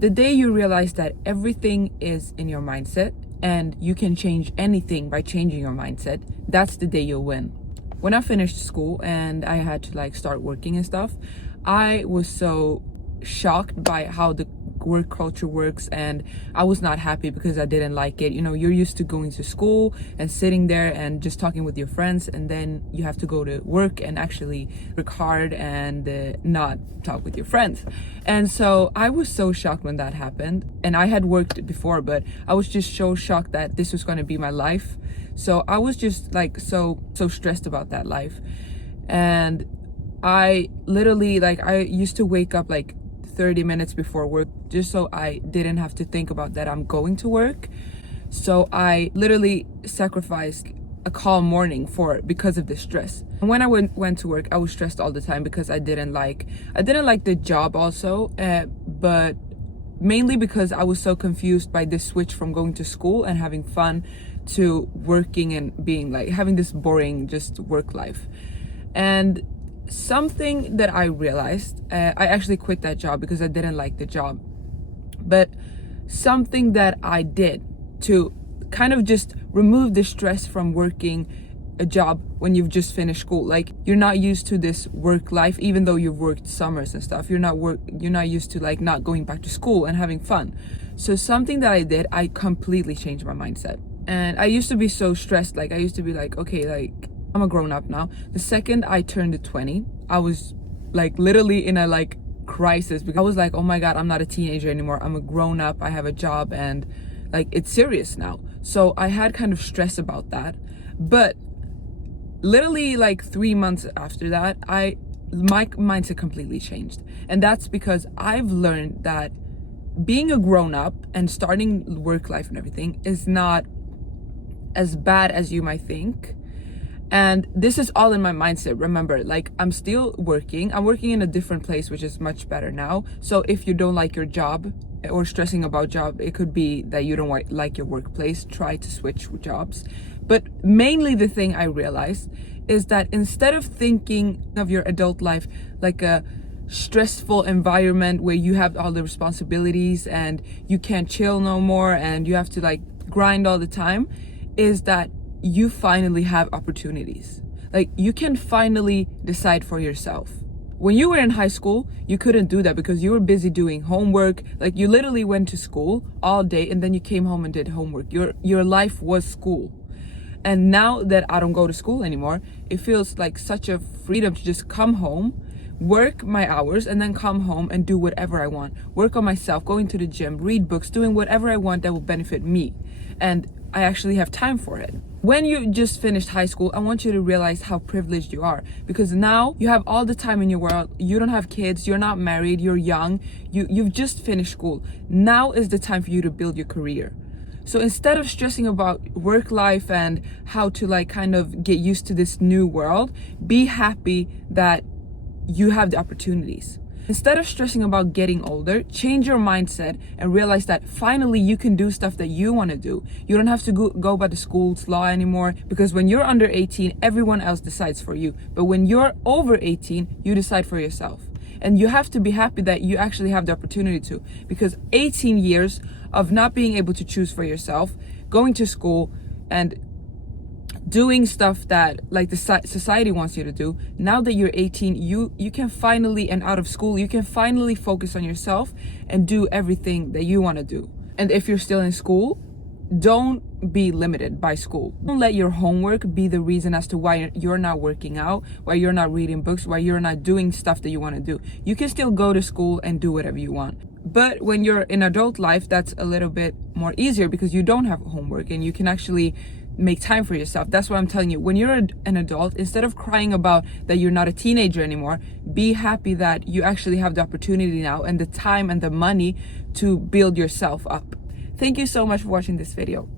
The day you realize that everything is in your mindset and you can change anything by changing your mindset, that's the day you'll win. When I finished school and I had to like start working and stuff, I was so shocked by how the work culture works, and I was not happy because I didn't like it. You know, you're used to going to school and sitting there and just talking with your friends, and then you have to go to work and actually work hard and not talk with your friends. And so I was so shocked when that happened. And I had worked before, but I was just so shocked that this was going to be my life. So I was just like so stressed about that life. And I literally, like, I used to wake up like 30 minutes before work just so I didn't have to think about that I'm going to work. So I literally sacrificed a calm morning because of the stress. And when I went to work, I was stressed all the time because I didn't like the job also, but mainly because I was so confused by this switch from going to school and having fun to working and being like having this boring just work life. And something that I realized, I actually quit that job because I didn't like the job, but something that I did to kind of just remove the stress from working a job when you've just finished school, like you're not used to this work life, even though you've worked summers and stuff, you're not used to like not going back to school and having fun. So something that I did, I completely changed my mindset. And I used to be so stressed, like I used to be like, okay, like I'm a grown up now. The second I turned 20, I was like literally in a like crisis because I was like, oh my God, I'm not a teenager anymore. I'm a grown up. I have a job and like it's serious now. So I had kind of stress about that. But literally like 3 months after that, my mindset completely changed. And that's because I've learned that being a grown up and starting work life and everything is not as bad as you might think. And this is all in my mindset. Remember, like I'm still working. I'm working in a different place, which is much better now. So if you don't like your job or stressing about job, it could be that you don't like your workplace. Try to switch jobs. But mainly the thing I realized is that instead of thinking of your adult life like a stressful environment where you have all the responsibilities and you can't chill no more and you have to like grind all the time, is that you finally have opportunities. Like you can finally decide for yourself. When you were in high school, you couldn't do that because you were busy doing homework. Like you literally went to school all day and then you came home and did homework. Your life was school. And now that I don't go to school anymore, it feels like such a freedom to just come home, work my hours, and then come home and do whatever I want. Work on myself, going to the gym, read books, doing whatever I want that will benefit me. And I actually have time for it. When you just finished high school, I want you to realize how privileged you are, because now you have all the time in your world. You don't have kids, you're not married, you're young, you've just finished school. Now is the time for you to build your career. So instead of stressing about work life and how to like kind of get used to this new world, be happy that you have the opportunities. Instead of stressing about getting older, change your mindset and realize that finally you can do stuff that you want to do. You don't have to go by the school's law anymore, because when you're under 18, everyone else decides for you. But when you're over 18, you decide for yourself. And you have to be happy that you actually have the opportunity to, because 18 years of not being able to choose for yourself, going to school and doing stuff that like the society wants you to do, now that you're 18, you can finally, and out of school, you can finally focus on yourself and do everything that you want to do. And if you're still in school, don't be limited by school. Don't let your homework be the reason as to why you're not working out, why you're not reading books, why you're not doing stuff that you want to do. You can still go to school and do whatever you want. But when you're in adult life, that's a little bit more easier because you don't have homework and you can actually make time for yourself. That's what I'm telling you. When you're an adult, instead of crying about that you're not a teenager anymore, be happy that you actually have the opportunity now and the time and the money to build yourself up. Thank you so much for watching this video.